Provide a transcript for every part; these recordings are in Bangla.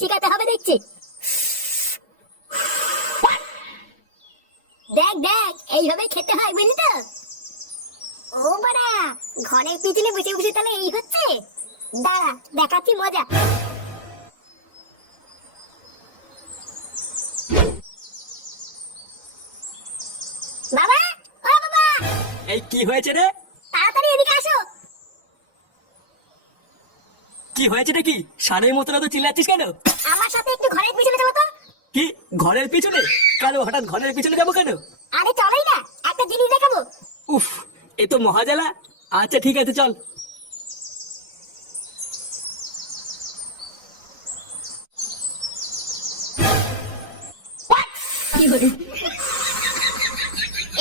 শিখাতে হবে দেখছি। দেখ দেখ, এইভাবে খেতে হয় বুঝলি তো। ও বাড়া, ঘরের পিছনে বসে বসে তাহলে এই হচ্ছে। দাঁড়া দেখাচ্ছি মজা। বাবা, ও বাবা, এই কি হয়েছে রে? তাড়াতাড়ি এদিকে আসো। কি হয়েছে রে? কি সারের মতো তো চিল্লাচ্ছিস কেন? আমার সাথে একটু ঘরের পিছনে চলো তো। কি ঘরের পিছনে? কেন হঠাৎ ঘরের পিছনে যাবো কেন? আরে চলোই না, একটা জিনিস দেখাবো। উফ, এ তো মহাজালা। আচ্ছা ঠিক আছে চল।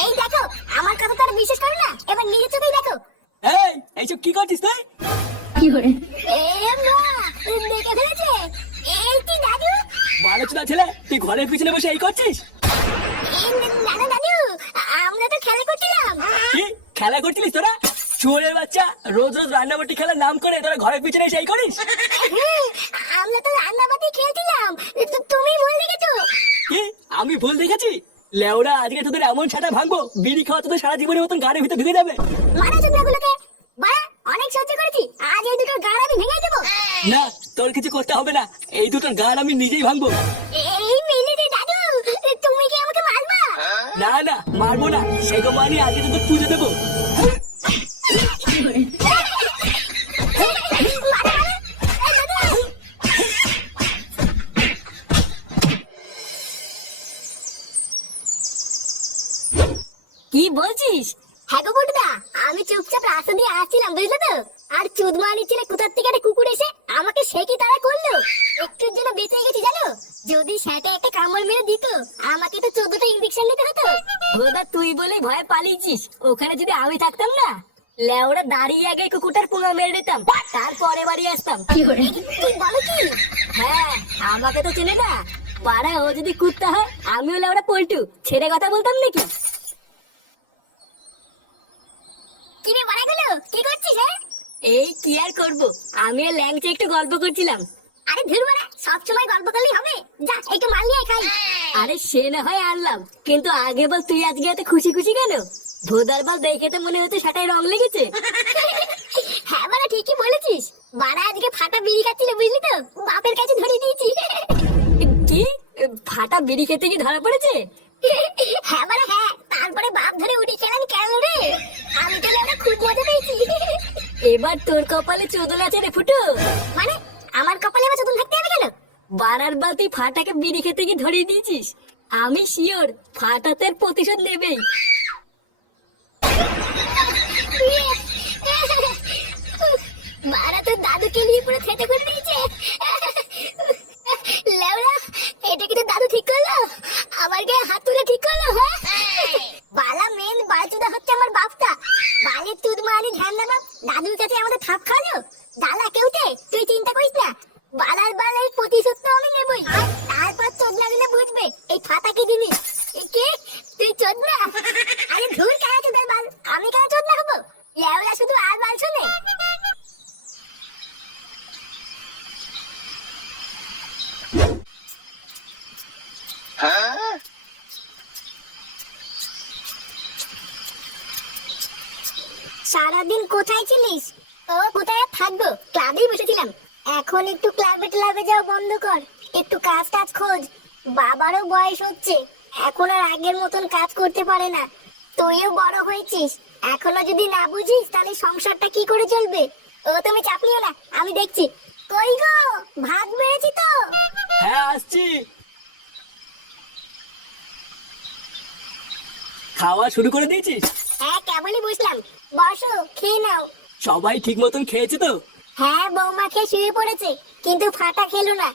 এই দেখো, আমার কথা তো আর বিশ্বাস করো না, এবার নিজের চোখেই দেখো। এই এইসব কি করছিস তুই? এ মা, দেখে ফেলেছে। এই তুই দাদু। বালচনা ছেলে, তুই ঘরের পিছনে বসে এই করছিস? না না দাদু, আমরা তো খেলা করছিলাম। কি খেলা করছিলিস তোরা? চোরের বাচ্চা, রোজ রোজ রান্নাবাটি খেলার নাম করে তোরা ঘরের পিছনে এসে এই করিস? আমরা তো রান্নাবাতি খেলছিলাম, তুমি ভুল দেখেছো। কি আমি ভুল দেখেছি? লেওড়া, আজকে তোদের এমন ছাটা ভাঙবো, বিড়ি খাওয়া তোদের সারা জীবনের মতন গাড়ির ভিতরে ঢুকে যাবে। মারা চোদনাগুলোকে, বাড়া অনেক সহ্য করেছি, আজ এই দুটোর গাড় আমি ভেঙে দেবো। না, তোর কিছু করতে হবে না, এই দুটোর গান আমি নিজেই ভাঙবো। এই মিনিটে দাদু, তুমি কি আমাকে মারবা? না না, মারবো না, সেই তো মানি আজকে তোদের পুজো দেবো। কি বলছিস? হ্যাঁ গো বটদা, আমি চুপচাপ রাস্তা দিয়ে আসছিলাম বুঝলে তো, আর চুদমানি ছেলে কোথার থেকে একটা কুকুর এসে আমাকে সে কি তারা করলো। একটুর জন্য বেঁচে গেছি জানো, যদি সেটা একটা কামড় মেরে দিত আমাকে তো 14টা ইনজেকশন নিতে হতো। ওদা তুই বলেই ভয়ে পালিয়েছিস, ওখানে যদি আমি থাকতাম না, লেওড়া দাঁড়িয়ে আগে কুকুরটার পুঙ্গা মেরে দিতাম, তারপরে বাড়ি আসতাম। তুই বলো কি? হ্যাঁ, আমাকে তো চেনে না পাড়া, ও যদি কুত্তা হয় আমিও লেওড়া পল্টু, ছেড়ে কথা বলতাম নাকি? কিরে বাড়াগুলো, কি করছিস? হ্যাঁ এই কি আর করবো, আমি আর ল্যাংচে একটু গল্প করছিলাম। আরে ধুর বাড়া, সবসময় গল্প করলেই হবে, যা একটু মাল নিয়ে খাই। আরে সে না হয় আনলাম, কিন্তু আগে বল তুই আজকে এত খুশি খুশি কেন? ভোদার বল দেখে তো মনে হচ্ছে সেটাই রং লেগেছে। হ্যাঁ বাড়া ঠিকই বলেছিস, বাড়া আজকে ফাটা বিড়ি খাচ্ছিল বুঝলি তো, বাপের কাছে ধরে দিয়েছি। কি ফাটা বিড়ি খেতে কি ধরা পড়েছে? হ্যাঁ বাড়া হ্যাঁ, তারপরে বাপ ধরে উঠে খেলাম কেন রে, আমি তো লেওড়া খুব মজা পেয়েছি। এবার তোর কপালে চোদন আছে রে ফুটো। মানে আমার কপালে আবার চোদন থাকতে হবে কেন? বাড়ার বালতি ফাটাকে বিড়ি খেতে কি ধরিয়ে দিয়েছিস, আমি শিওর ফাটাতে প্রতিশোধ নেবেই। বাড়া তো দাদুকে নিয়ে পুরো খেতে করে দিয়েছে। লেওড়া, এটা কি তো দাদু ঠিক করলো? আমার গায়ে হাত তুলে ঠিক করলো? হ্যাঁ বালা মেন বালচুদা হচ্ছে আমার বাপটা, বালের তুদ মারি ধ্যান দেবা, দাদুর কাছে আমাদের থাপ খাওয়ালো। দাদা কেউতে তুই চিন্তা করিস না, বালার বালের প্রতিশোধ তো আমি নেবই, তারপর চোদনা দিলে বুঝবে এই ফাটা কি জিনিস। কি তুই চোদনা? আরে ধুর কেন চোদার বাল, আমি কেন চোদনা হবো? লেওড়া শুধু আর বাল শোনে। সারাদিন কোথায় ছিলিস? ও কোথায় থাকবো, ক্লাবেই বসেছিলাম। এখন একটু ক্লাবে ক্লাবে যাও বন্ধ কর, একটু কাজ টাজ খোঁজ। বাবারও বয়স হচ্ছে, এখন আর আগের মতন কাজ করতে পারে না। তুইও বড় হয়েছিস, এখনো যদি না বুঝিস তাহলে সংসারটা কি করে চলবে? ও তুমি চাপ নিও না, আমি দেখছি। কই গো, ভাত বেড়েছি তো। হ্যাঁ আসছি। খাওয়া শুরু করে দিয়েছিস? হ্যাঁ কেবলই বুঝলাম, বসো খেয়ে নাও। সবাই ঠিক মতন খেয়েছে তো? হ্যাঁ বৌমা খেয়ে শুয়ে পড়েছে, কিন্তু ফাটা খেলো না।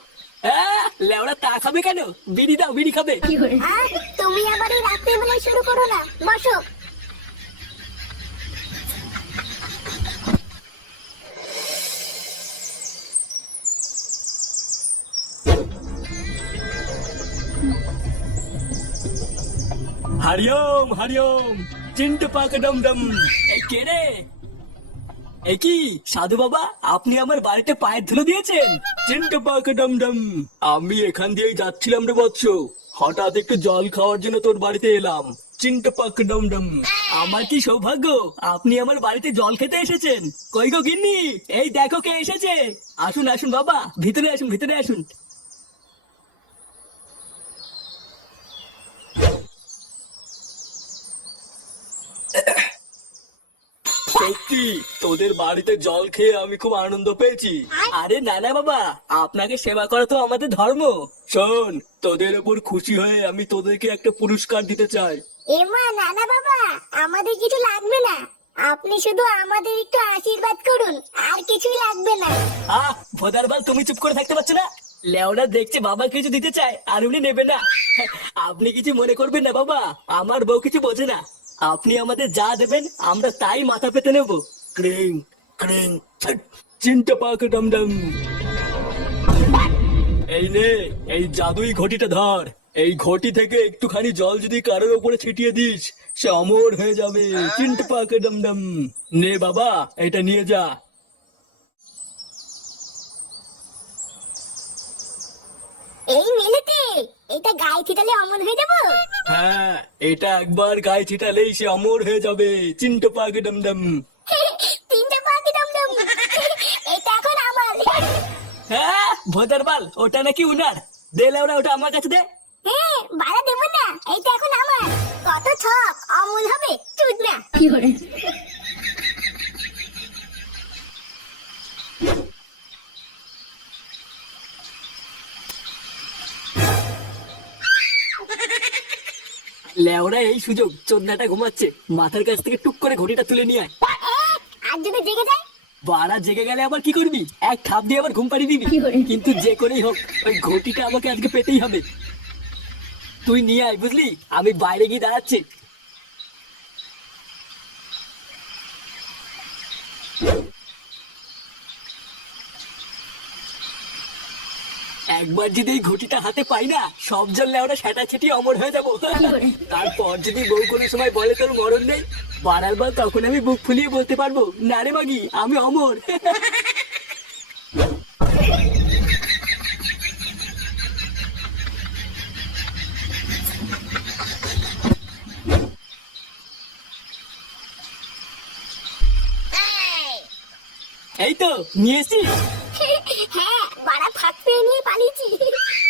লেওড়া তা খাবে কেন? বিড়ি দাও, বিড়ি খাবে। তুমি আবার এই রাত্রে বেলায় শুরু করো না, বসো। হরিওম হরিওম, চিন্টু পাক ডম ডম। এই কে রে? এ কি সাধু বাবা, আপনি আমার বাড়িতে পায়ের ধুলো দিয়েছেন? চিন্তা পাকা ডমডম, আমি এখান দিয়েই যাচ্ছিলাম রে বৎস, হঠাৎ একটু জল খাওয়ার জন্য তোর বাড়িতে এলাম। চিন্তা পাকা ডমডম, আমার কি সৌভাগ্য আপনি আমার বাড়িতে জল খেতে এসেছেন। কই গো গিন্নি, এই দেখো কে এসেছে। আসুন আসুন বাবা, ভিতরে আসুন ভিতরে আসুন। সত্যি তোদের বাড়িতে জল খেয়ে আমি খুব আনন্দ পেয়েছি। আরে না না বাবা, আপনাকে সেবা করা তো আমাদের ধর্ম। শোন, তোদের উপর খুশি হয়ে আমি তোদেরকে একটা পুরস্কার দিতে চাই। এমা নানা বাবা, আমাদের কিছু লাগবে না, আপনি শুধু আমাদের একটু আশীর্বাদ করুন, আর কিছুই লাগবে না। ভোদারবাল, তুমি চুপ করে থাকতে পারছো না? লেওরা দেখছে বাবা কিছু দিতে চায় আর উনি নেবে না। আপনি কিছু মনে করবেন না বাবা, আমার বউ কিছু বোঝে না। আপনি আমাদের যা দেবেন আমরা তাই মাথা পেতে নেব। ক্রিং ক্রিং ছট, চিন্তা পাক ডমডম। এই নে, এই জাদুই ঘটিটা ধর। এই ঘটি থেকে একটুখানি জল যদি কারোর উপরে ছিটিয়ে দিস, সে অমর হয়ে যাবে। চিন্তা পাক ডমডম। নে বাবা, এটা নিয়ে যা। এই মেলেতে এটা গায়ে ছিটালে অমর হয়ে যাবো? হ্যাঁ, এটা একবার গায়ে ছিটালেই সে অমর হয়ে যাবে। চিন্তা পাক ডমডম। তিনটা পাখি দমদম, এটা এখন আমার। হ্যাঁ ভোদারবাল, ওটা নাকি উনার। দে লেওরা, ওটা আমার কাছে দে। হ্যাঁ, ভাড়া দেবো না, এইটা এখন আমার। কত ছক, অমল হবে চুদ না। লেওরা এই সুযোগ, চোদনাটা ঘুমাচ্ছে, মাথার কাছ থেকে টুক করে ঘটিটা তুলে নিয়ে আয়। আর যদি জেগে যায়? বাড়া জেগে গেলে আবার কি করবি? এক থাপ দিয়ে আবার ঘুম পাড়িয়ে দিবি। কিন্তু যে করেই হোক ওই ঘটিটা আমাকে আজকে পেতেই হবে। তুই নিয়ে আয়, বুঝলি? আমি বাইরে গিয়ে দাঁড়াচ্ছি। একবার যদি এই ঘটিটা হাতে পাই না, সব জল লেওরা সেটা ছিটিয়ে অমর হয়ে যাবো। তারপর যদি বউ কোনো সময় বলে তোর মরণ নেই, বাড়ার বার তখন আমি বুক ফুলিয়ে বলতে পারবো, না রে মাগি, আমি অমর। এই তো নিয়ে এসছি। হ্যাঁ, বাড়া ফাঁক পেয়ে নিয়ে পালিয়েছি।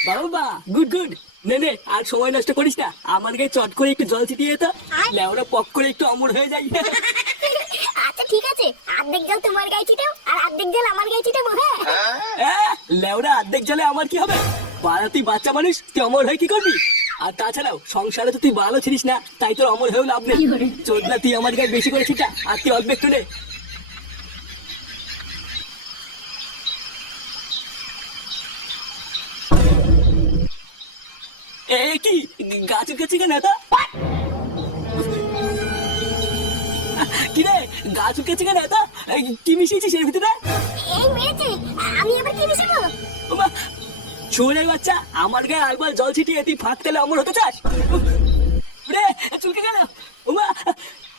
বাবা গুড গুড। নে নে, আর সময় নষ্ট করিস না, আমার গায়ে চট করে একটু জল ছিটিয়ে তো, লেওরা পক করে একটু অমর হয়ে যাই। আচ্ছা ঠিক আছে, অর্ধেক জল তোমার গায়ে ছিটাও আর অর্ধেক জল আমার গায়ে ছিটাবো। হ্যাঁ, লেওরা অর্ধেক জলে আমার কি হবে? বাড়া তুই বাচ্চা মানুষ, তুই অমর হয়ে কি করবি? আর তাছাড়াও সংসারে তো তুই ভালো ছিলিস না, তাই তোর অমর হয়েও লাভ নেই। চোদনা, তুই আমার গায়ে বেশি করে ছিটা, আর তুই অল্প একটু নে। এ কি গাছের কাছে কেন এত? কি রে, গাছ উঠেছে কেন এত? কি মিশিয়েছিস এর ভিতরে? এই মেয়েছে, আমি আবার কি মিশাবো? ওমা, চোরের বাচ্চা, আমার গায়ে আলবাল জল ছিটিয়ে তুই ফাঁক তেলে অমর হতে চাস? রে, চুলকে গেল। ওমা,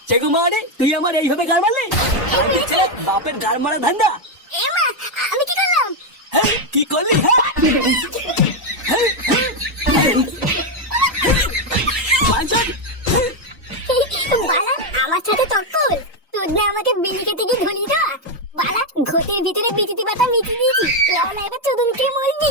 চেগো মারে, তুই আমার এইভাবে গাড় মারলি? আর দেখছে বাপের গাড় মারা ধান্দা। এমা, আমি কি করলাম? হ্যাঁ, কি করলি? হ্যাঁ বালা, আমার সাথে তক্কর? তোর না আমাকে বিলি কেটে গিয়ে ধরিয়ে দেওয়া? বালা, ঘটির ভিতরে বিচিতি পাতা মিশিয়ে দিয়েছি, এবার চোদনকে মরবি।